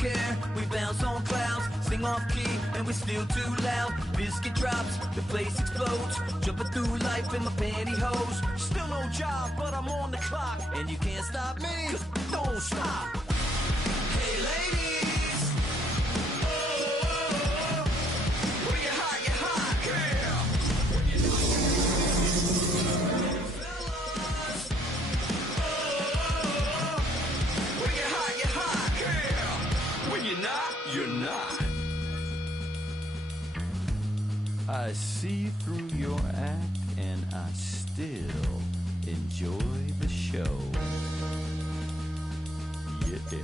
care. We bounce on clouds, sing off key, and we're still too loud. Biscuit drops, the place explodes. Jumping through life in my pantyhose. Still no job, but I'm on the clock, and you can't stop me, 'cause don't stop. Hey ladies, oh, when you're hot, yeah. When you're fellas, oh, when you're hot, yeah. When you're not, you're not. I see through your act, and I still enjoy the show. Yeah.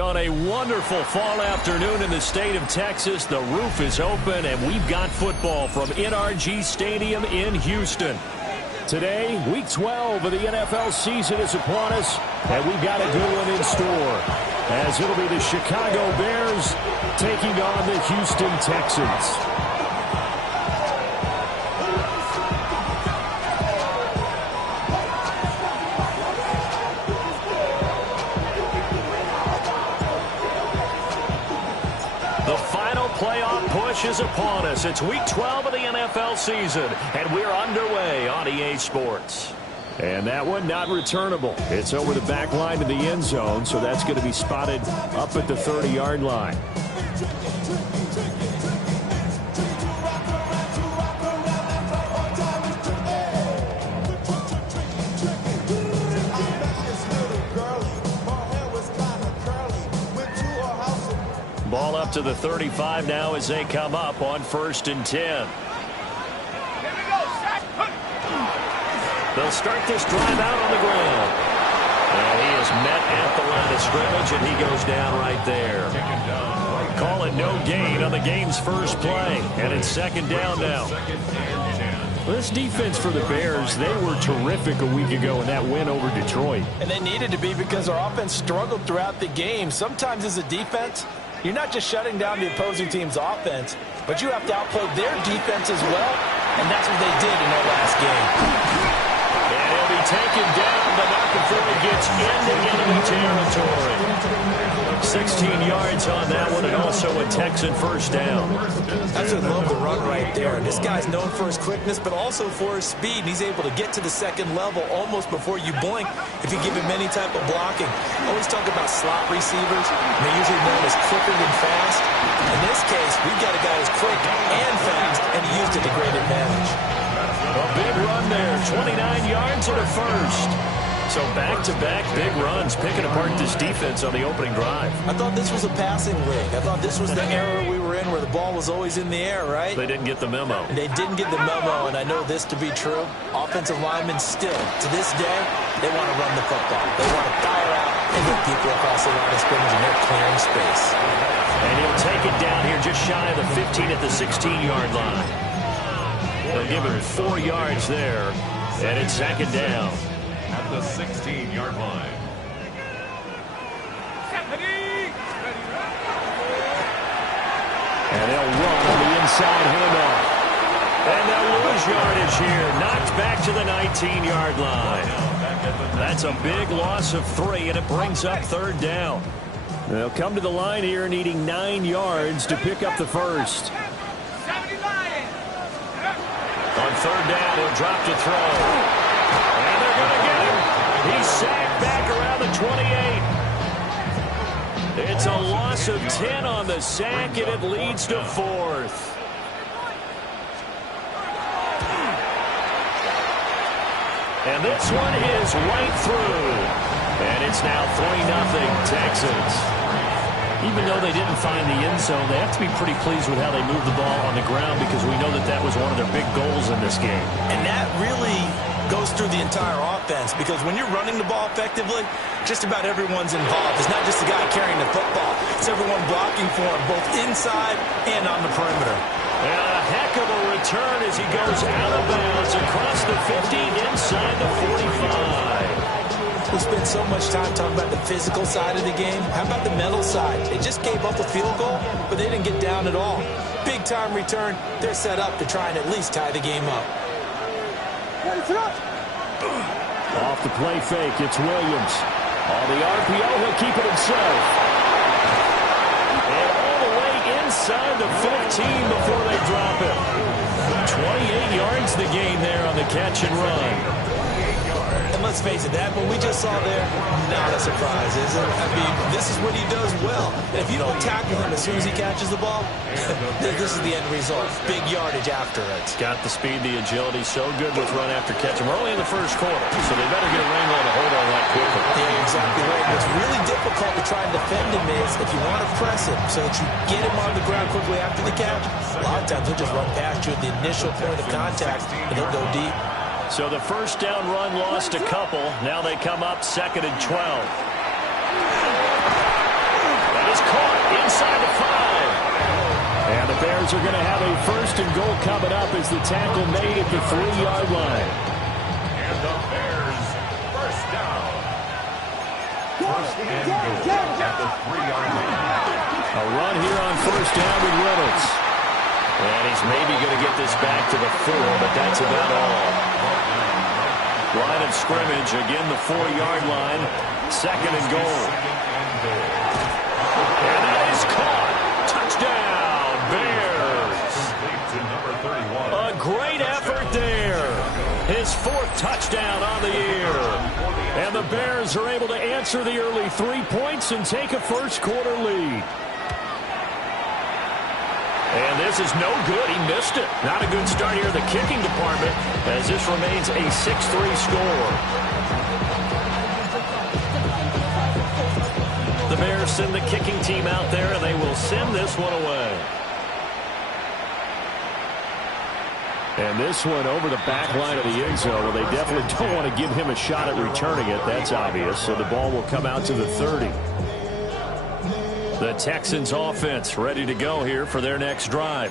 On a wonderful fall afternoon in the state of Texas, the roof is open, and we've got football from NRG Stadium in Houston. Today, Week 12 of the NFL season is upon us, and we've got a good one in store, as it'll be the Chicago Bears taking on the Houston Texans. Playoff push is upon us. It's Week 12 of the NFL season, and we're underway on EA Sports. And that one not returnable. It's over the back line to the end zone, so that's going to be spotted up at the 30-yard line. Ball up to the 35 now as they come up on 1st and 10. They'll start this drive out on the ground. And he is met at the line of scrimmage, and he goes down right there. Call it no gain on the game's first play. And it's 2nd down now. Well, this defense for the Bears, they were terrific a week ago in that win over Detroit. And they needed to be because our offense struggled throughout the game. Sometimes as a defense, you're not just shutting down the opposing team's offense, but you have to outplay their defense as well, and that's what they did in their last game. And he'll be taken down, but not before he gets into enemy territory. 16 yards on that one, and also a Texan first down. That's a love the run right there. This guy's known for his quickness, but also for his speed, and he's able to get to the second level almost before you blink if you give him any type of blocking. I always talk about slot receivers, and they're usually known as quicker than fast. In this case, we've got a guy who's quick and fast, and he used it to great advantage. A big run there, 29 yards and a first. So back-to-back big runs, picking apart this defense on the opening drive. I thought this was a passing league. I thought this was the era we were in where the ball was always in the air, right? They didn't get the memo. They didn't get the memo, and I know this to be true. Offensive linemen still, to this day, they want to run the football. They want to fire out and hit people across the line of scrimmage, and they're clearing space. And he'll take it down here just shy of the 15 at the 16-yard line. They'll give him 4 yards there, and it's 2nd down. At the 16-yard line. And they'll run on the inside handoff. And they'll lose yardage here. Knocked back to the 19-yard line. That's a big loss of 3, and it brings up 3rd down. They'll come to the line here needing 9 yards to pick up the first. On 3rd down, he'll drop to throw. And they're going to get him. He's sacked back around the 28. It's a loss of 10 on the sack, and it leads to 4th. And this one is right through. And it's now 3-0 Texans. Even though they didn't find the end zone, they have to be pretty pleased with how they moved the ball on the ground, because we know that that was one of their big goals in this game. And that really goes through the entire offense, because when you're running the ball effectively, just about everyone's involved. It's not just the guy carrying the football. It's everyone blocking for him, both inside and on the perimeter. And a heck of a return as he goes out of bounds across the 50, inside the 45. We spent so much time talking about the physical side of the game. How about the mental side? They just gave up a field goal, but they didn't get down at all. Big time return. They're set up to try and at least tie the game up. Off the play fake, it's Williams. On the RPO, he'll keep it himself. And all the way inside the 15 before they drop it. 28 yards the gain there on the catch and run. And let's face it, that what we just saw there, not a surprise, is it? I mean, this is what he does well. And if you don't tackle him as soon as he catches the ball, this is the end result. Big yardage after it. Got the speed, the agility, so good with run after catch. And we're only in the first quarter, so they better get a wrangle and a hold on that quickly. Yeah, exactly right. What's really difficult to try and defend him is if you want to press him so that you get him on the ground quickly after the catch, a lot of times he'll just run past you at the initial point of contact, and he'll go deep. So the first down run lost a couple. Now they come up 2nd and 12. That is caught inside the 5. And the Bears are going to have a 1st and goal coming up as the tackle made at the 3-yard line. And the Bears, first down. 1st and goal at the 3-yard line. A run here on 1st down with Reynolds. And he's maybe going to get this back to the 4, but that's about all. Line of scrimmage, again the 4-yard line, 2nd and goal. And that is caught. Touchdown, Bears. A great effort there. His 4th touchdown on the year. And the Bears are able to answer the early 3 points and take a first quarter lead. And this is no good. He missed it. Not a good start here in the kicking department as this remains a 6-3 score. The Bears send the kicking team out there, and they will send this one away. And this one over the back line of the end zone. Well, they definitely don't want to give him a shot at returning it. That's obvious. So the ball will come out to the 30. The Texans offense ready to go here for their next drive.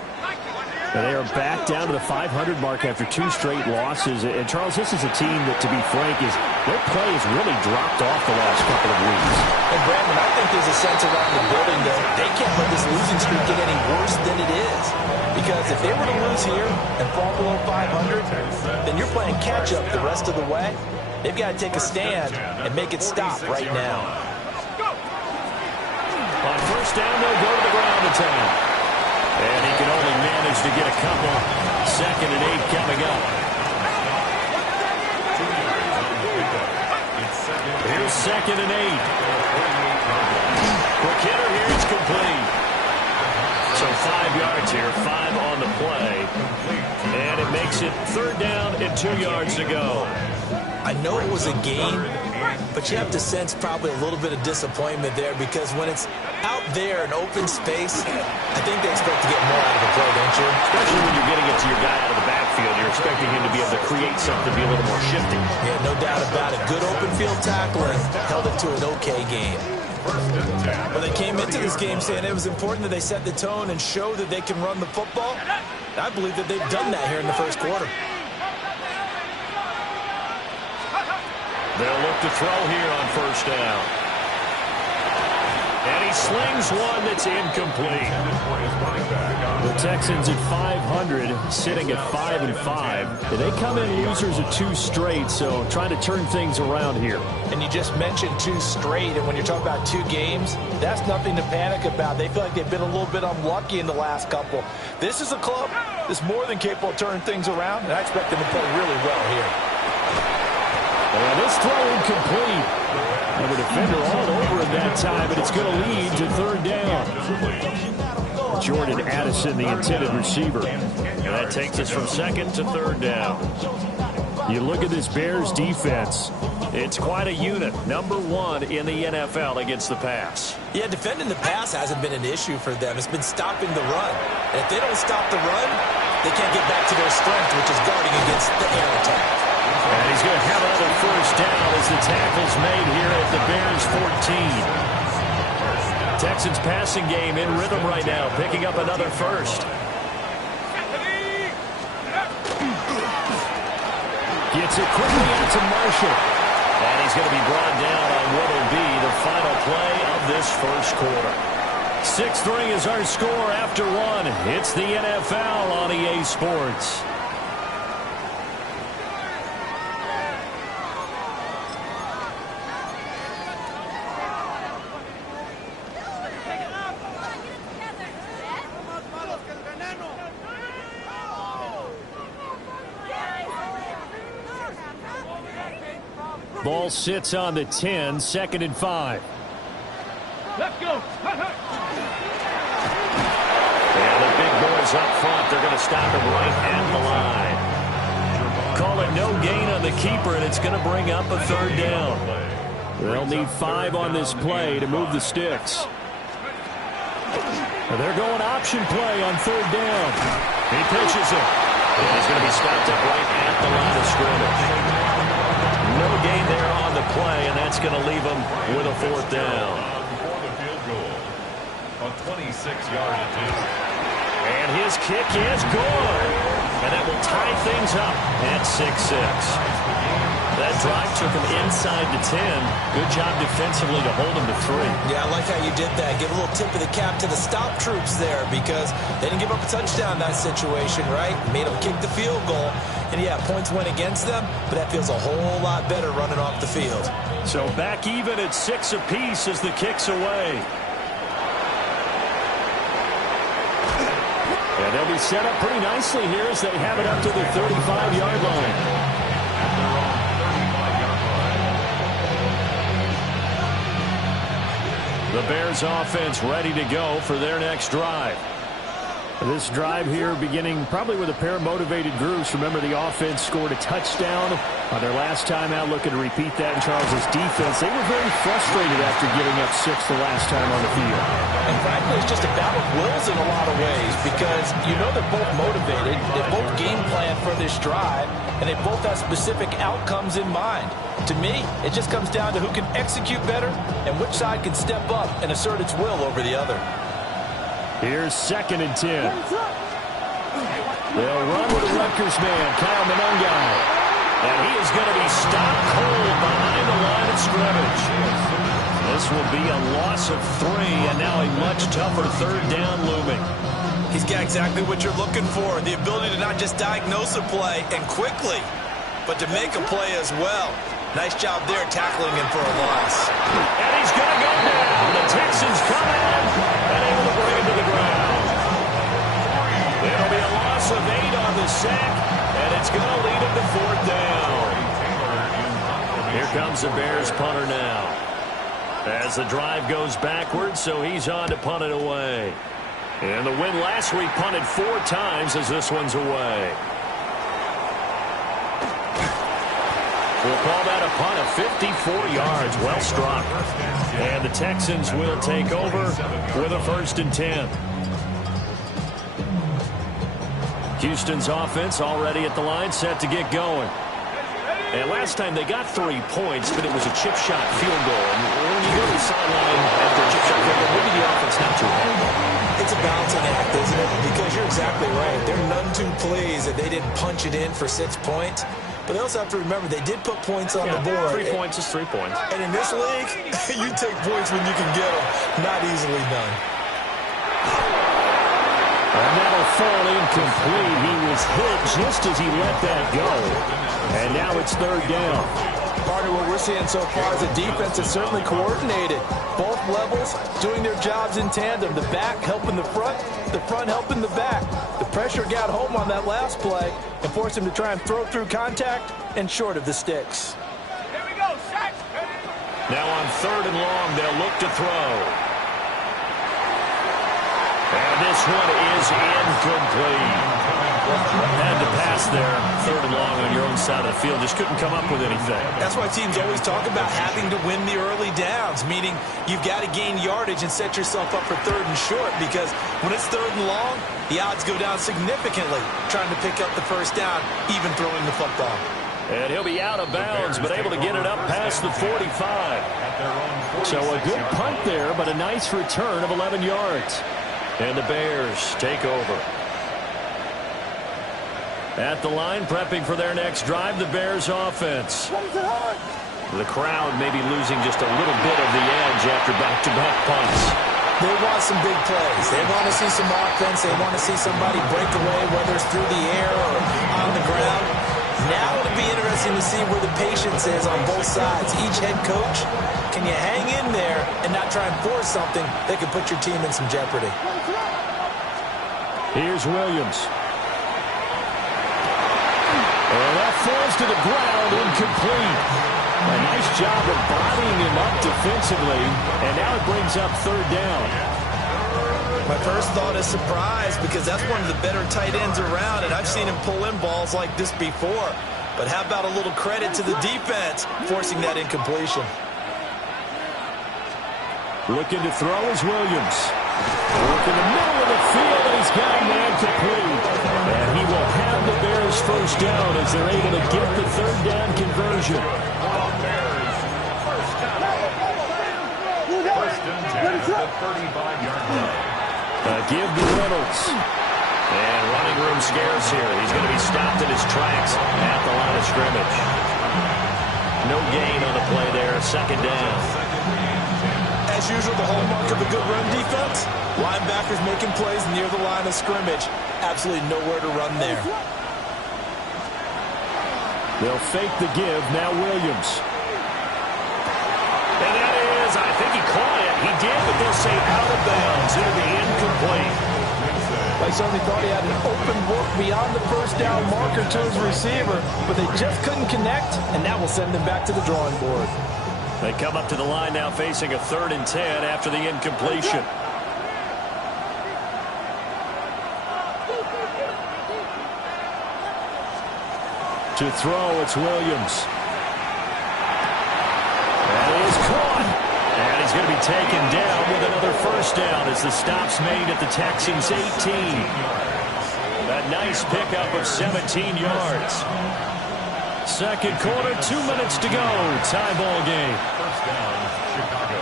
And they are back down to the 500 mark after 2 straight losses. And, Charles, this is a team that, to be frank, their play has really dropped off the last couple of weeks. And, Brandon, I think there's a sense around the building that they can't let this losing streak get any worse than it is. Because if they were to lose here and fall below 500, then you're playing catch-up the rest of the way. They've got to take a stand and make it stop right now. On 1st down, they'll go to the ground attack. And he can only manage to get a couple. 2nd and 8 coming up. Here's 2nd and 8. Quick hitter here, it's complete. So 5 yards here, 5 on the play. And it makes it 3rd down and 2 yards to go. I know it was a gain, but you have to sense probably a little bit of disappointment there because when it's out there in open space, I think they expect to get more out of the play, don't you? Especially when you're getting it to your guy out of the backfield. You're expecting him to be able to create something, be a little more shifty. Yeah, no doubt about it. Good open field tackling held it to an okay game. Well, they came into this game saying it was important that they set the tone and show that they can run the football. I believe that they've done that here in the first quarter. They'll look to throw here on 1st down. And he slings one that's incomplete. The Texans at 500, sitting at 5-5. They come in losers of 2 straight, so trying to turn things around here. And you just mentioned 2 straight, and when you're talking about 2 games, that's nothing to panic about. They feel like they've been a little bit unlucky in the last couple. This is a club that's more than capable of turning things around, and I expect them to play really well here. And this throw incomplete. And the defender all over it that time, but it's going to lead to 3rd down. Jordan Addison, the intended receiver. And that takes us from 2nd to 3rd down. You look at this Bears defense. It's quite a unit. Number 1 in the NFL against the pass. Yeah, defending the pass hasn't been an issue for them. It's been stopping the run. And if they don't stop the run, they can't get back to their strength, which is guarding against the air attack. And he's going to have another 1st down as the tackle's made here at the Bears 14. Texans passing game in rhythm right now, picking up another 1st. Gets it quickly out to Marshall. And he's going to be brought down on what will be the final play of this first quarter. 6-3 is our score after one. It's the NFL on EA Sports. Ball sits on the 10, 2nd and 5. Let's go. And the big boys up front, they're going to stop him right at the line. Call it no gain on the keeper, and it's going to bring up a 3rd down. They'll need 5 on this play to move the sticks. They're going option play on 3rd down. He pitches it. And he's going to be stopped up right at the line of scrimmage. No gain there on the play, and that's going to leave him with a 4th down. Before the field goal, a 26-yard attempt. And his kick is good. And that will tie things up at 6-6. That drive took him inside the 10. Good job defensively to hold him to 3. Yeah, I like how you did that. Give a little tip of the cap to the stop troops there because they didn't give up a touchdown in that situation, right? Made them kick the field goal. And, yeah, points went against them, but that feels a whole lot better running off the field. So back even at 6 apiece as the kick's away. And they'll be set up pretty nicely here as they have it up to the 35-yard line. The Bears offense ready to go for their next drive. This drive here beginning probably with a pair of motivated groups. Remember, the offense scored a touchdown on their last time out, looking to repeat that in Charles's defense. They were very frustrated after giving up 6 the last time on the field. And frankly, it's just a battle of wills in a lot of ways because you know they're both motivated. They both game plan for this drive, and they both have specific outcomes in mind. To me, it just comes down to who can execute better and which side can step up and assert its will over the other. Here's 2nd and 10. They'll run with the Rutgers man, Kyle Monongai. And he is going to be stopped cold behind the line of scrimmage. This will be a loss of 3, and now a much tougher 3rd down looming. He's got exactly what you're looking for, the ability to not just diagnose a play and quickly, but to make a play as well. Nice job there tackling him for a loss. And he's going to go down. The Texans come in and able to bring him to the ground. It'll be a loss of 8 on the sack, and it's going to lead him to 4th down. Here comes the Bears punter now. As the drive goes backwards, so he's on to punt it away. And the win last week punted 4 times as this one's away. We'll call that a punt of 54 yards. Well struck. And the Texans will take over with a 1st and 10. Houston's offense already at the line, set to get going. And last time they got 3 points, but it was a chip shot field goal. And when you go to the sideline after a chip shot field goal, maybe the offense not too bad. It's a balancing act, isn't it? Because you're exactly right. They're none too pleased that they didn't punch it in for 6 points. But they also have to remember they did put points on the board. 3 points is 3 points. And in this league, you take points when you can get them. Not easily done. And that'll fall incomplete. He was hit just as he let that go. And now it's 3rd down. Part of what we're seeing so far is the defense is certainly coordinated. Both levels doing their jobs in tandem. The back helping the front helping the back. The pressure got home on that last play and forced him to try and throw through contact and short of the sticks. Here we go, set. Now on 3rd and long, they'll look to throw. And this one is incomplete. Had to pass there, 3rd and long on your own side of the field. Just couldn't come up with anything. That's why teams always talk about having to win the early downs, meaning you've got to gain yardage and set yourself up for 3rd and short because when it's 3rd and long, the odds go down significantly trying to pick up the 1st down, even throwing the football. And he'll be out of bounds, but able to get it up past the 45. So a good punt there, but a nice return of 11 yards. And the Bears take over. At the line, prepping for their next drive, the Bears offense. The crowd may be losing just a little bit of the edge after back-to-back punts. They want some big plays. They want to see some offense. They want to see somebody break away, whether it's through the air or on the ground. Now it'll be interesting to see where the patience is on both sides. Each head coach, can you hang in there and not try and force something that could put your team in some jeopardy? Here's Williams. And that falls to the ground, incomplete. A nice job of bodying him up defensively, and now it brings up third down. My first thought is surprise, because that's one of the better tight ends around, and I've seen him pull in balls like this before. But how about a little credit to the defense forcing that incompletion? Looking to throw is Williams. Work in the middle of the field, and he's got a man complete. And he will have the Bears first down as they're able to get the third down conversion. Give to Reynolds. And running room scarce here. He's going to be stopped in his tracks at the line of scrimmage. No gain on the play there. Second down. As usual, the hallmark of a good run defense, linebackers making plays near the line of scrimmage. Absolutely nowhere to run there. They'll fake the give. Now Williams. And that is, I think he caught it. He did, but they'll say out of bounds. It'll be incomplete. I certainly thought he had an open look beyond the first down marker to his receiver, but they just couldn't connect, and that will send them back to the drawing board. They come up to the line now facing a 3rd and 10 after the incompletion. To throw, it's Williams. That is caught. And he's going to be taken down with another first down as the stop's made at the Texans' 18. A nice pickup of 17 yards. Second quarter, 2 minutes to go. Tie ball game. First down, Chicago.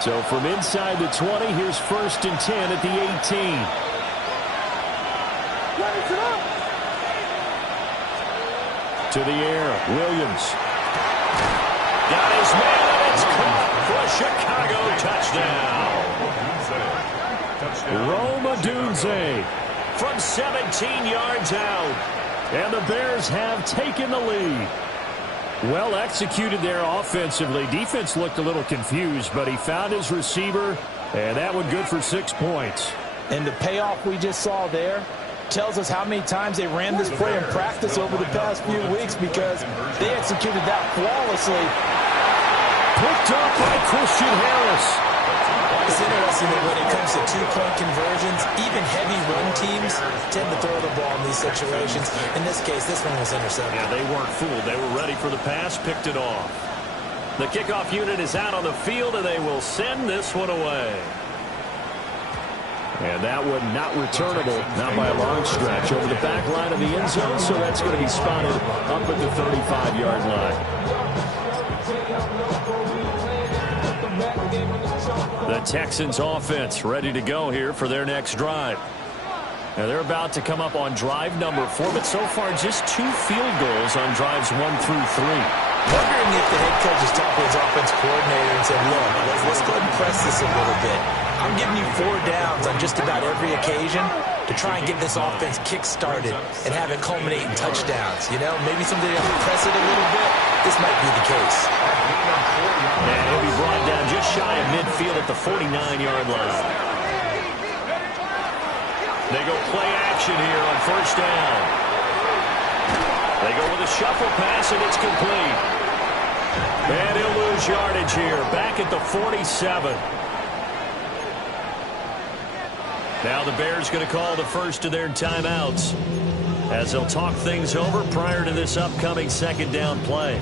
So from inside the 20, here's 1st and 10 at the 18. To the air, Williams. Got his man, and it's caught for a Chicago touchdown. Rome Odunze from 17 yards out. And the Bears have taken the lead. Well executed there offensively. Defense looked a little confused, but he found his receiver, and that one good for 6 points. And the payoff we just saw there tells us how many times they ran this play in practice over the past few weeks, because they executed that flawlessly. Picked up by Christian Harris. It's interesting that when it comes to two-point conversions, even heavy run teams tend to throw the ball in these situations. In this case, this one was intercepted. Yeah, they weren't fooled. They were ready for the pass, picked it off. The kickoff unit is out on the field, and they will send this one away. And that one not returnable, not by a long stretch, over the back line of the end zone, so that's going to be spotted up at the 35-yard line. The Texans offense ready to go here for their next drive. Now they're about to come up on drive number 4, but so far just 2 field goals on drives 1 through 3. Wondering if the head coach has talked to his offense coordinator and said, look, let's go ahead and press this a little bit. I'm giving you 4 downs on just about every occasion to try and get this offense kick-started and have it culminate in touchdowns. You know, maybe somebody has to press it a little bit. This might be the case. And he'll be brought down just shy of midfield at the 49-yard line. They go play action here on first down. They go with a shuffle pass, and it's complete. And he'll lose yardage here, back at the 47. Now the Bears going to call the first of their timeouts as they'll talk things over prior to this upcoming second down play.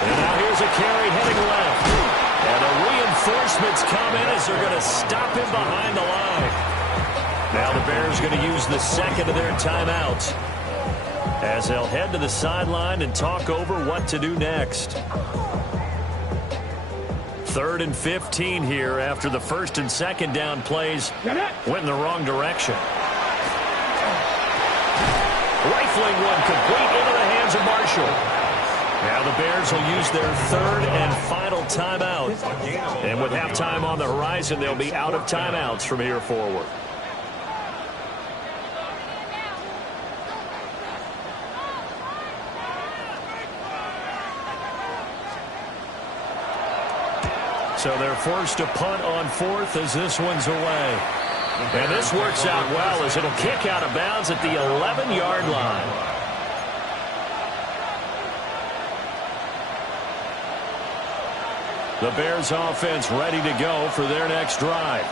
And now here's a carry heading left. And the reinforcements come in as they're going to stop him behind the line. Now the Bears going to use the second of their timeouts as they'll head to the sideline and talk over what to do next. 3rd and 15 here after the 1st and 2nd down plays went in the wrong direction. Rifling one complete into the hands of Marshall. Now the Bears will use their 3rd and final timeout. And with halftime on the horizon, they'll be out of timeouts from here forward. So they're forced to punt on 4th as this one's away. And this works out well as it'll kick out of bounds at the 11-yard line. The Bears offense ready to go for their next drive.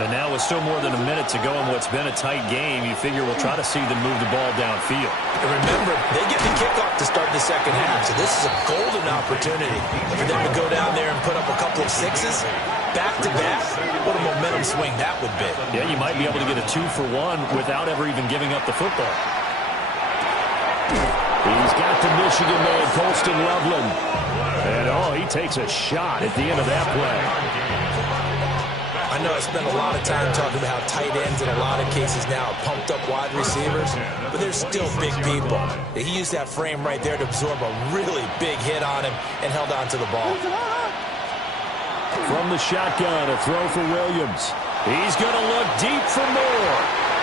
And now with still more than a minute to go in what's been a tight game, you figure we'll try to see them move the ball downfield. And remember, they get the kickoff to start the second half, so this is a golden opportunity for them to go down there and put up a couple of sixes. Back-to-back, what a momentum swing that would be. Yeah, you might be able to get a 2-for-1 without ever even giving up the football. He's got the Michigan man, Colston Loveland. And, oh, he takes a shot at the end of that play. I know I spent a lot of time talking about how tight ends in a lot of cases now are pumped up wide receivers, but they're still big people. He used that frame right there to absorb a really big hit on him and held on to the ball. From the shotgun, a throw for Williams. He's going to look deep for more.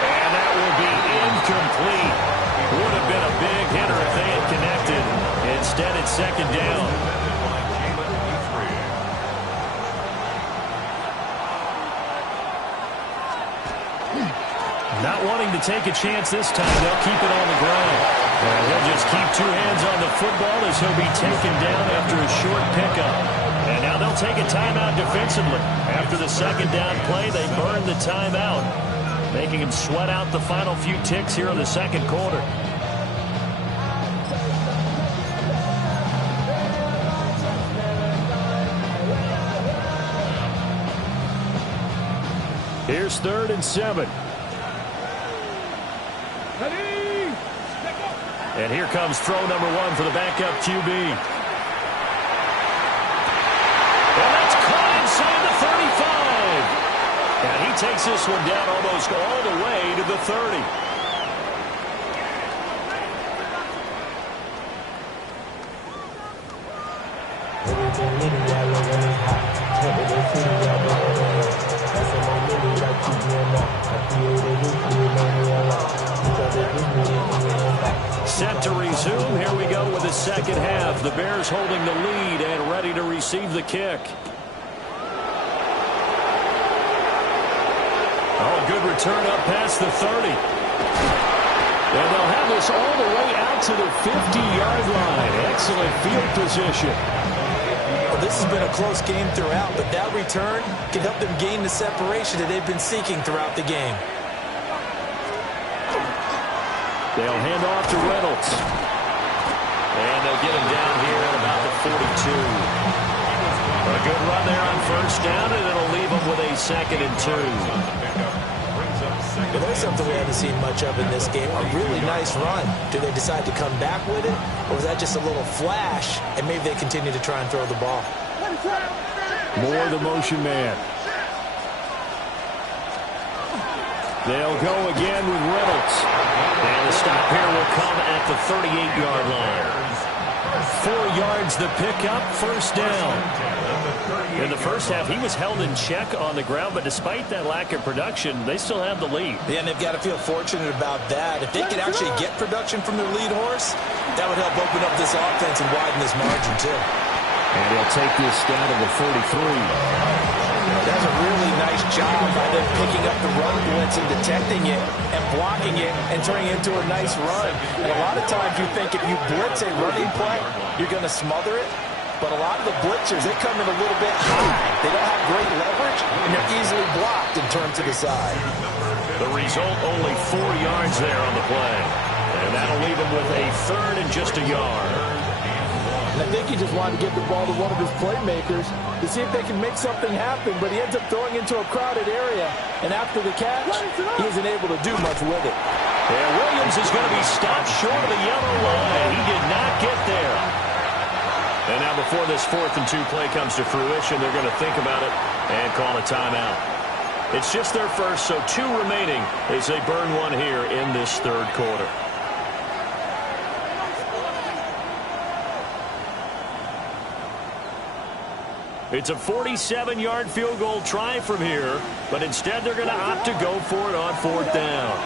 And that will be incomplete. Would have been a big hitter if they had connected. Instead, it's 2nd down. Not wanting to take a chance this time, they'll keep it on the ground. And he'll just keep 2 hands on the football as he'll be taken down after a short pickup. And now they'll take a timeout defensively. After the 2nd down play, they burn the timeout, making him sweat out the final few ticks here in the 2nd quarter. Here's 3rd and 7. And here comes throw number 1 for the backup QB. And that's caught inside the 35. And he takes this one down almost all the way to the 30. Set to resume. Here we go with the 2nd half. The Bears holding the lead and ready to receive the kick. Oh, good return up past the 30. And they'll have this all the way out to the 50-yard line. Excellent field position. Well, this has been a close game throughout, but that return can help them gain the separation that they've been seeking throughout the game. They'll hand off to Reynolds. And they'll get him down here at about the 42. A good run there on 1st down, and it'll leave them with a 2nd and 2. But there's something we haven't seen much of in this game, a really nice run. Do they decide to come back with it, or was that just a little flash, and maybe they continue to try and throw the ball? More the motion man. They'll go again with Reynolds. And the stop here will come at the 38-yard line. 4 yards the pickup, 1st down. In the 1st half, he was held in check on the ground, but despite that lack of production, they still have the lead. Yeah, and they've got to feel fortunate about that. If they could actually get production from their lead horse, that would help open up this offense and widen this margin, too. And he'll take this down to the 33. That's a really nice job by them picking up the run blitz and detecting it and blocking it and turning it into a nice run. And a lot of times you think if you blitz a running play, you're going to smother it. But a lot of the blitzers, they come in a little bit high. They don't have great leverage, and they're easily blocked and turned to the side. The result, only 4 yards there on the play. And that'll leave him with a 3rd and just a yard. And I think he just wanted to get the ball to one of his playmakers to see if they can make something happen, but he ends up throwing into a crowded area. And after the catch, he isn't able to do much with it. And Williams is going to be stopped short of the yellow line. He did not get there. And now before this 4th and 2 play comes to fruition, they're going to think about it and call a timeout. It's just their first, so 2 remaining as they burn one here in this 3rd quarter. It's a 47-yard field goal try from here, but instead they're going to opt to go for it on 4th down.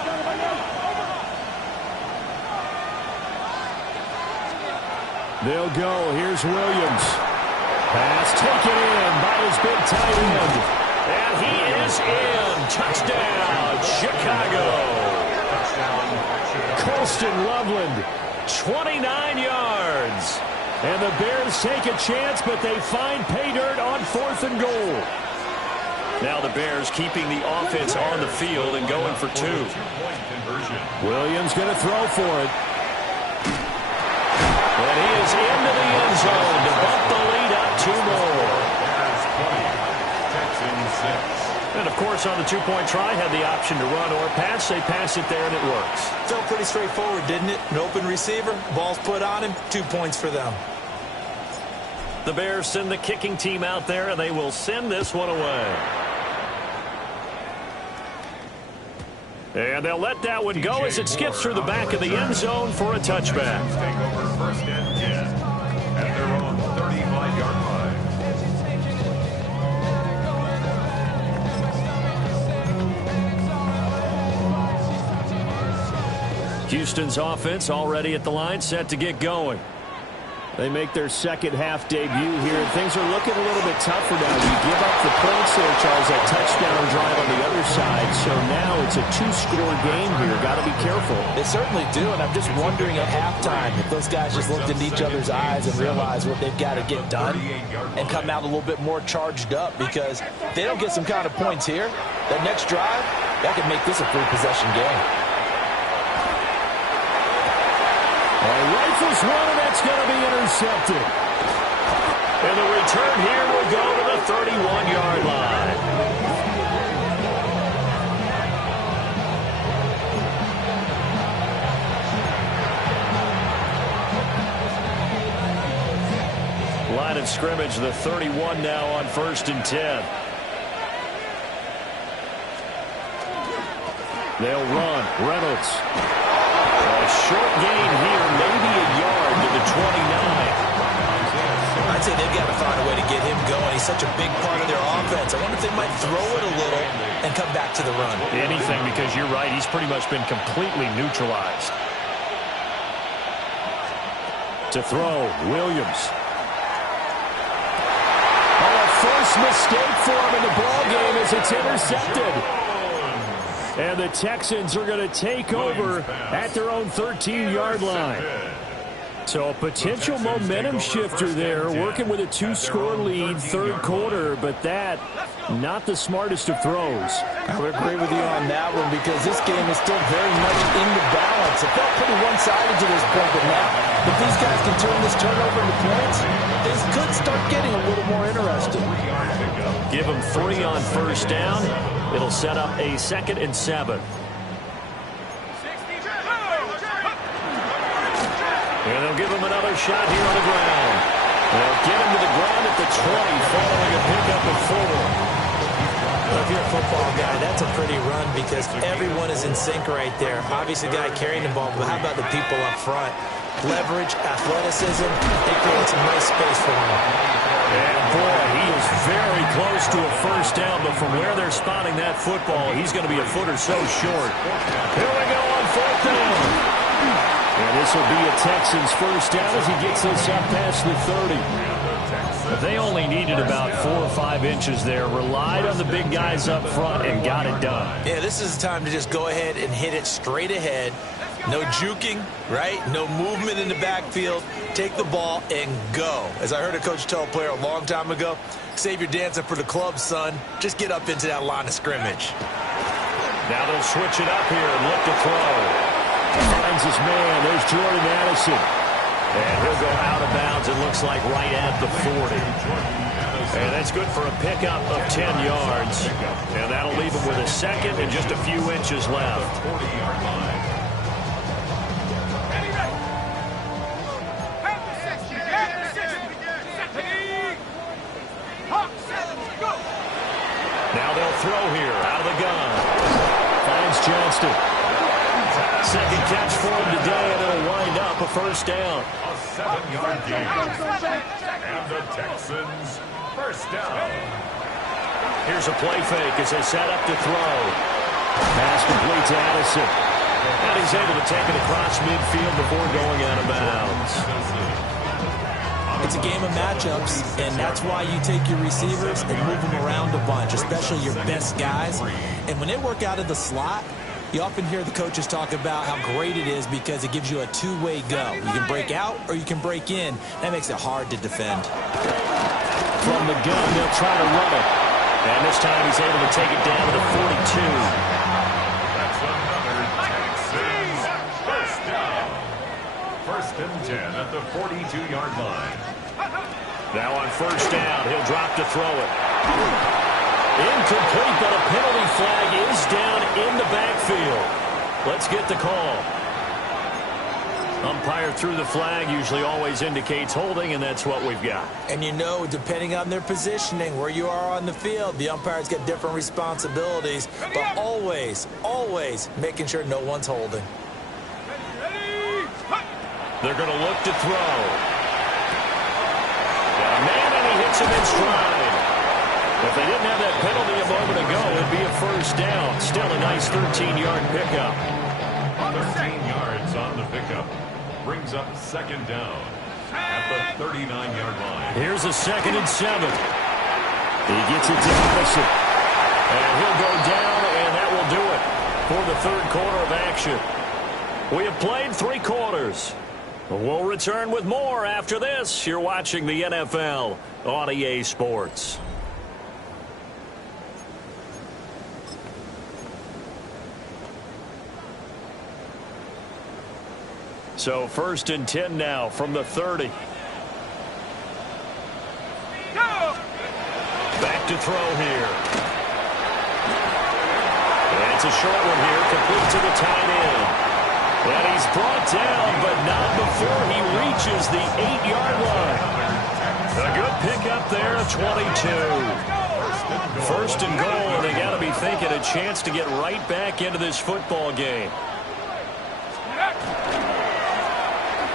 They'll go. Here's Williams. Pass taken in by his big tight end. And he is in. Touchdown, Chicago. Colston Loveland, 29 yards. And the Bears take a chance, but they find pay dirt on 4th and goal. Now the Bears keeping the offense on the field and going for 2. Williams going to throw for it. And he is into the end zone to bump the lead up 2 more. And, of course, on the 2-point try, had the option to run or pass. They pass it there, and it works. Felt pretty straightforward, didn't it? An open receiver, ball's put on him, 2 points for them. The Bears send the kicking team out there, and they will send this one away. And they'll let that one go as it skips through the back of the end zone for a touchback. Take over 1st and 10 at their own 35-yard line. Houston's offense already at the line, set to get going. They make their second-half debut here. Things are looking a little bit tougher now. You give up the points there, Charles, that touchdown drive on the other side. So now it's a 2-score game here. Got to be careful. They certainly do, and I'm just wondering at halftime if those guys just looked into each other's eyes and realized what they've got to get done and come out a little bit more charged up, because if they don't get some kind of points here, that next drive, that could make this a 3-possession game. Rifles one, and that's going to be intercepted. And the return here will go to the 31-yard line. Line of scrimmage, the 31 now on 1st and 10. They'll run. Reynolds. A short gain here, maybe a yard to the 29. I'd say they've got to find a way to get him going. He's such a big part of their offense. I wonder if they might throw it a little and come back to the run. Anything, because you're right. He's pretty much been completely neutralized. To throw, Williams. Oh, a first mistake for him in the ball game as it's intercepted. And the Texans are going to take over at their own 13-yard line. So a potential momentum shifter there, working with a 2-score lead, 3rd quarter, but that, not the smartest of throws. I would agree with you on that one, because this game is still very much in the balance. It felt pretty one-sided to this point, but now, if these guys can turn this turnover into points, things could start getting a little more interesting. Give them 3 on 1st down. It'll set up a 2nd and 7. And they'll give him another shot here on the ground. They'll get him to the ground at the 20, following a pickup at 4. Well, if you're a football guy, that's a pretty run, because everyone is in sync right there. Obviously, the guy carrying the ball, but how about the people up front? Leverage, athleticism, they create some nice space for him. And boy, he is very close to a 1st down, but from where they're spotting that football, he's going to be a foot or so short. Here we go on 4th down. And this will be a Texans 1st down as he gets this up past the 30. But they only needed about 4 or 5 inches there, relied on the big guys up front, and got it done. Yeah, this is the time to just go ahead and hit it straight ahead. No juking, right? No movement in the backfield. Take the ball and go. As I heard a coach tell a player a long time ago, save your dancing for the club, son. Just get up into that line of scrimmage. Now they'll switch it up here and look to throw. Finds his man. There's Jordan Addison. And he'll go out of bounds, it looks like, right at the 40. And that's good for a pickup of 10 yards. And that'll leave him with a 2nd and just a few inches left. second catch for him today, and it'll wind up a first down. A 7-yard gain. And the Texans first down. Here's a play fake as they set up to throw. Pass complete to Addison. And he's able to take it across midfield before going out of bounds. It's a game of matchups, and that's why you take your receivers and move them around a bunch, especially your best guys. And when they work out of the slot, you often hear the coaches talk about how great it is because it gives you a two-way go. You can break out or you can break in. That makes it hard to defend. From the gun, they'll try to run it. And this time he's able to take it down to the 42. That's another Texans first down. First and 10 at the 42-yard line. Now on first down, he'll drop to throw it. Incomplete, but a penalty flag is down in the backfield. Let's get the call. Umpire threw the flag, usually always indicates holding, and that's what we've got. And you know, depending on their positioning, where you are on the field, the umpire's got different responsibilities, but always, always making sure no one's holding. They're going to look to throw. Got a man, and he hits him in stride. If they didn't have that penalty a moment ago, it'd be a first down. Still a nice 13-yard pickup. 13 yards on the pickup. Brings up second down at the 39-yard line. Here's a 2nd and 7. He gets it to Addison. And he'll go down, and that will do it for the third quarter of action. We have played 3 quarters. We'll return with more after this. You're watching the NFL on EA Sports. So 1st and 10 now from the 30. Back to throw here. And it's a short one here, complete to the tight end. And he's brought down, but not before he reaches the 8-yard line. A good pickup there, 22. 1st and goal, and they got to be thinking a chance to get right back into this football game.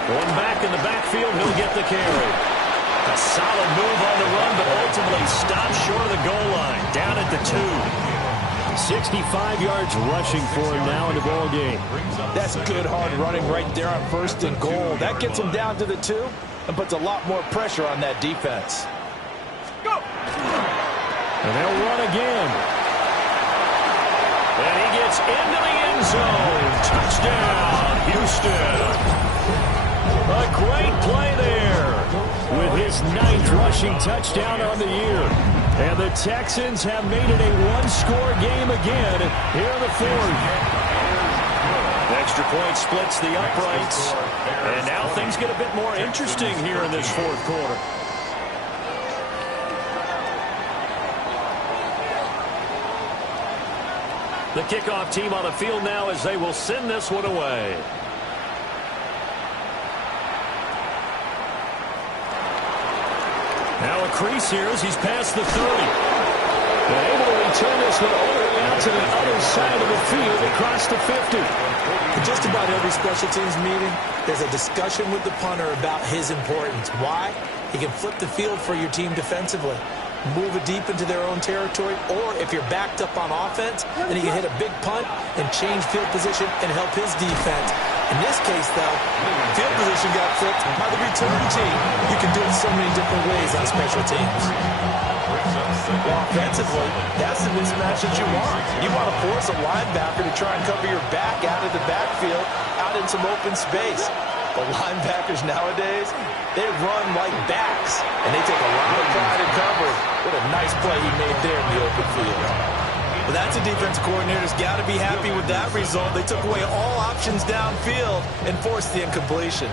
One back in the backfield, he'll get the carry. A solid move on the run, but ultimately stopped short of the goal line, down at the 2. 65 yards rushing for him now in the ball game. That's good hard running right there on 1st and goal. That gets him down to the 2 and puts a lot more pressure on that defense. Go! And they'll run again. And he gets into the end zone. Touchdown, Houston. A great play there with his 9th rushing touchdown on the year. And the Texans have made it a one-score game again here in the 4th. Extra point splits the uprights. And now things get a bit more interesting here in this 4th quarter. The kickoff team on the field now as they will send this one away. Now a crease here as he's past the 30. And able to return this one all the way out to the other side of the field across the 50. In just about every special teams meeting, there's a discussion with the punter about his importance. Why? He can flip the field for your team defensively, move it deep into their own territory, or if you're backed up on offense, then he can hit a big punt and change field position and help his defense. In this case, though, field position got flipped by the return team. You can do it so many different ways on special teams. Well, offensively, that's the mismatch that you want. You want to force a linebacker to try and cover your back out of the backfield, out in some open space. But linebackers nowadays, they run like backs, and they take a lot of pride in coverage. What a nice play he made there in the open field. Well, that's a defensive coordinator's got to be happy with that result. They took away all options downfield and forced the incompletion.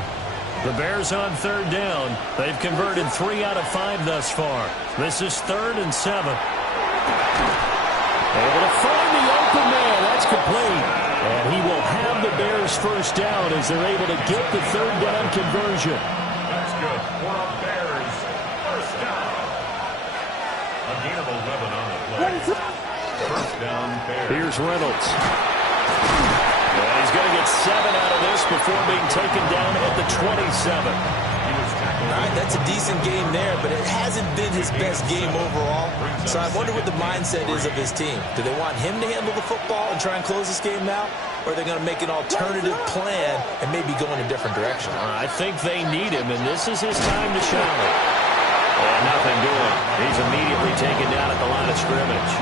The Bears on 3rd down. They've converted 3 out of 5 thus far. This is 3rd and 7. Able to find the open man. That's complete. And he will have the Bears first down as they're able to get the 3rd down conversion. That's good for a Bears first down. A gain of 11 on the play. First down, Bears. Here's Reynolds. And he's going to get 7 before being taken down at the 27. All right, that's a decent game there, but it hasn't been his best game overall. So I wonder what the mindset is of his team. Do they want him to handle the football and try and close this game out? Or are they going to make an alternative plan and maybe go in a different direction? I think they need him, and this is his time to shine. And nothing doing. He's immediately taken down at the line of scrimmage.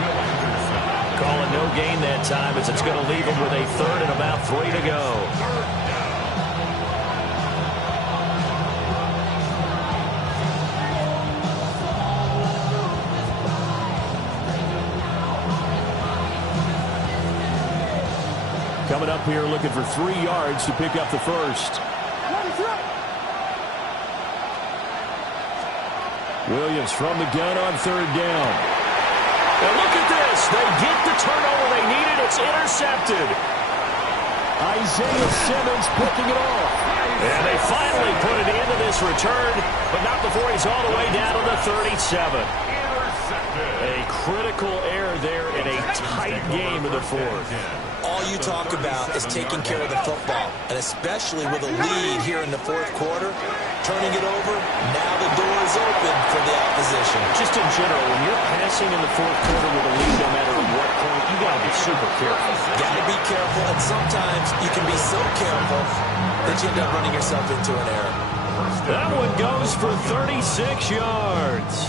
Calling no gain that time as it's going to leave him with a third and about 3 to go. Coming up here looking for 3 yards to pick up the first. Williams from the gun on 3rd down. And look at this. They get the turnover they needed. It's intercepted. Isaiah Simmons picking it off. And they finally put it into this return, but not before he's all the way down to the 37. A critical error there in a tight game in the 4th. All you talk about is taking care of the football, and especially with a lead here in the 4th quarter, turning it over, now the door is open for the opposition. Just in general, when you're passing in the 4th quarter with a lead, no matter at what point, you got to be super careful. Got to be careful, and sometimes you can be so careful that you end up running yourself into an error. That one goes for 36 yards.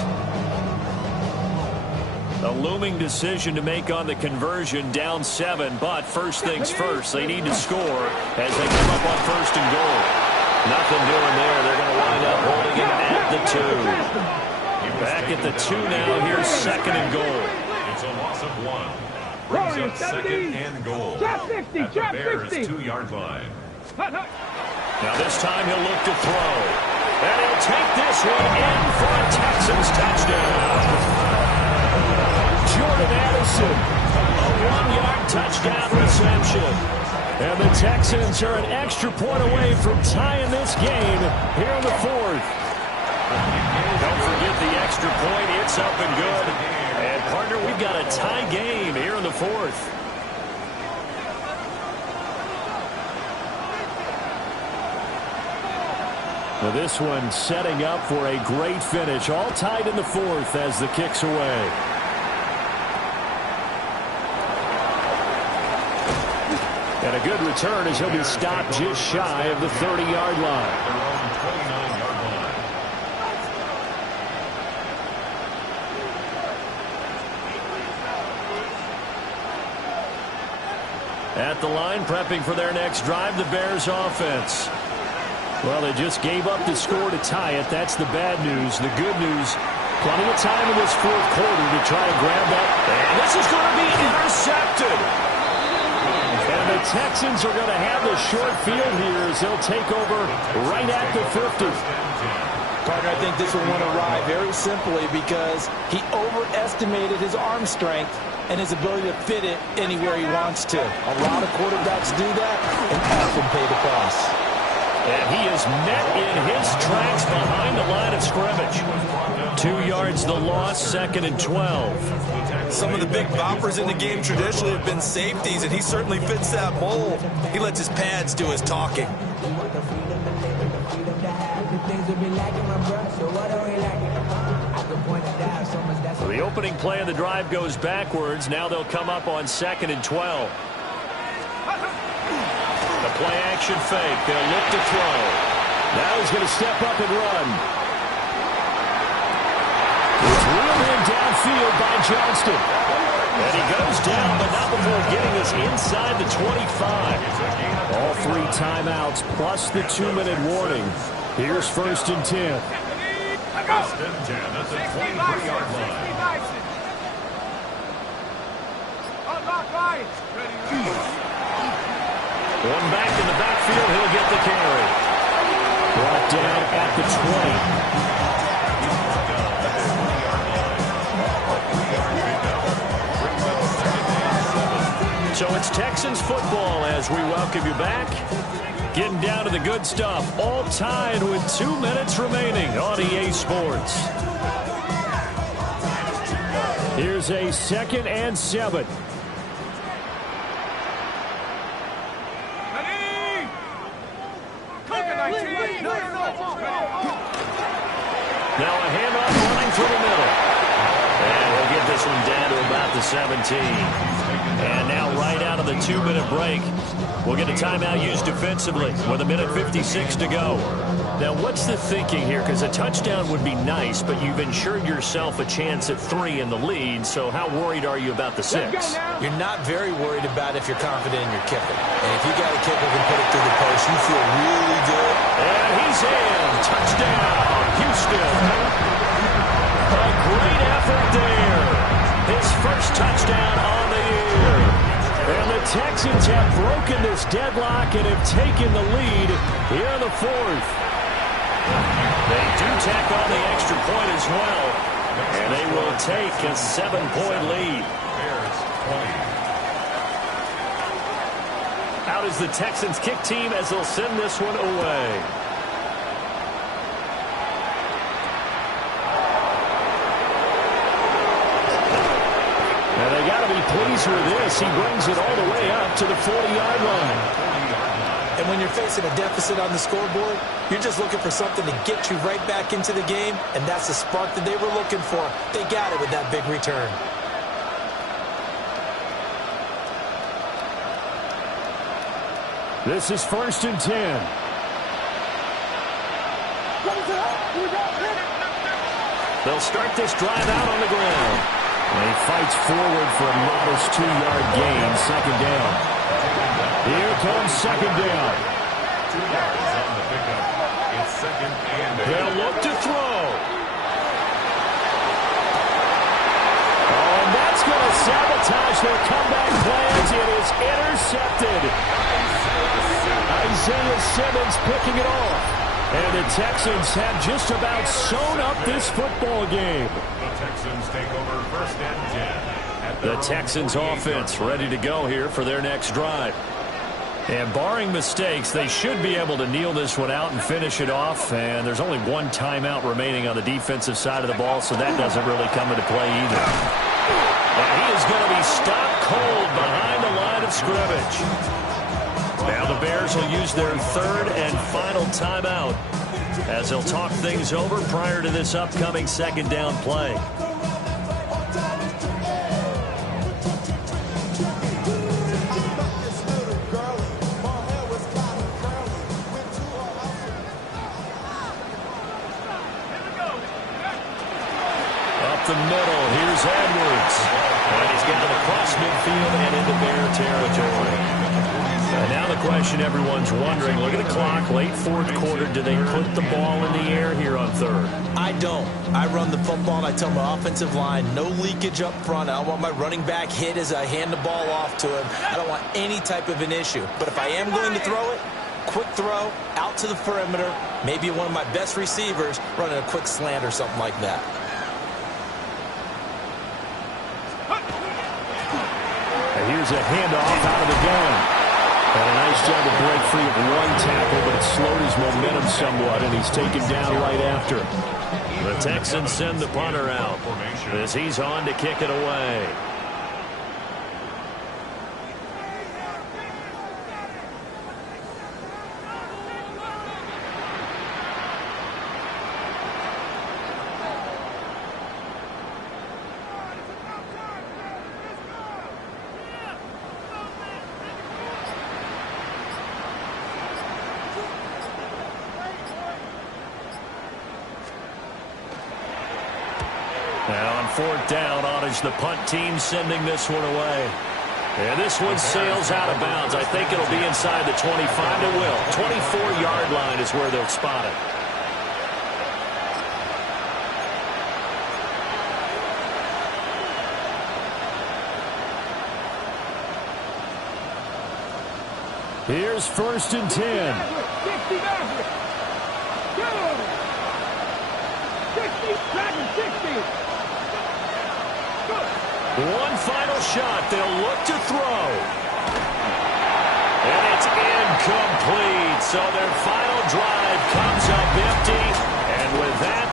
A looming decision to make on the conversion, down 7, but first things first, they need to score as they come up on 1st and goal. Nothing doing there. They're going to wind up holding it at the 2. Back at the 2 now. Here's 2nd and goal. It's a loss of 1. Brings up 2nd and goal at the Bears' 2-yard line. Now this time he'll look to throw. And he'll take this one in for a Texans touchdown. Jordan Addison, a 1-yard touchdown reception. And the Texans are an extra point away from tying this game here in the 4th. Don't forget the extra point. It's up and good. And, partner, we've got a tie game here in the 4th. Now this one setting up for a great finish. All tied in the 4th as the kick's away. And a good return as he'll be stopped just shy of the 30-yard line. At the line, prepping for their next drive, the Bears offense. Well, they just gave up the score to tie it. That's the bad news. The good news, plenty of time in this 4th quarter to try and grab that. And this is going to be intercepted. And the Texans are going to have the short field here as they'll take over right at the 50. Partner, I think this will want to ride very simply because he overestimated his arm strength and his ability to fit it anywhere he wants to. A lot of quarterbacks do that and often pay the price. And he is met in his tracks behind the line of scrimmage. 2 yards the loss, 2nd and 12. Some of the big boppers in the game traditionally have been safeties, and he certainly fits that mold. He lets his pads do his talking. The opening play of the drive goes backwards. Now they'll come up on 2nd and 12. The play action fake. They'll look to throw. Now he's going to step up and run. It's reeled in downfield by Johnston. And he goes down, but not before getting us inside the 25. All 3 timeouts plus the 2-minute warning. Here's 1st and 10. 1st and 10 at the 23-yard line. One back in the backfield, he'll get the carry. Brought down at the 20. So it's Texans football as we welcome you back. Getting down to the good stuff. All tied with 2 minutes remaining on EA Sports. Here's a 2nd and 7. Now a handoff running through the middle. And we'll get this one down to about the 17. And now right out of the 2-minute break, we'll get a timeout used defensively with 1:56 to go. Now, what's the thinking here? Because a touchdown would be nice, but you've ensured yourself a chance at 3 in the lead, so how worried are you about the 6? You're not very worried about if you're confident in your kicker. And if you got a kicker who can put it through the post, you feel really good. And he's in. Touchdown, Houston. A great effort there. His first touchdown on the year. And the Texans have broken this deadlock and have taken the lead here in the 4th. They do tack on the extra point as well. And they will take a 7-point lead. Out is the Texans kick team as they'll send this one away. And they got to be pleased with this. He brings it all the way up to the 40-yard line. And when you're facing a deficit on the scoreboard, you're just looking for something to get you right back into the game, and that's the spark that they were looking for. They got it with that big return. This is 1st and 10. They'll start this drive out on the ground. And he fights forward for a modest 2-yard gain, 2nd down. Here comes 2nd down. 2 yards on the pickup. It's 2nd and 8. They'll look to throw. Oh, and that's going to sabotage their comeback plans. It is intercepted. Isaiah Simmons picking it off. And the Texans have just about sewn up this football game. The Texans take over 1st and 10. The Texans offense ready to go here for their next drive. And barring mistakes, they should be able to kneel this one out and finish it off. And there's only one timeout remaining on the defensive side of the ball, so that doesn't really come into play either. And he is going to be stopped cold behind the line of scrimmage. Now the Bears will use their 3rd and final timeout as they'll talk things over prior to this upcoming 2nd down play. Up the middle, here's Edwards. And he's getting it across midfield and into Bear territory. And now the question everyone's wondering, look at the clock, late 4th quarter, do they put the ball in the air here on 3rd? I don't. I run the football, and I tell my offensive line, no leakage up front. I don't want my running back hit as I hand the ball off to him. I don't want any type of an issue. But if I am going to throw it, quick throw, out to the perimeter, maybe one of my best receivers running a quick slant or something like that. And here's a handoff out of the gun. And a nice job to break free of one tackle, but it slowed his momentum somewhat, and he's taken down right after. The Texans send the punter out as he's on to kick it away. Now on 4th down, on is the punt team sending this one away. And this one sails out of bounds. I think it'll be inside the 25. It will. 24-yard line is where they'll spot it. Here's 1st and 10. One final shot. They'll look to throw. And it's incomplete. So their final drive comes up empty.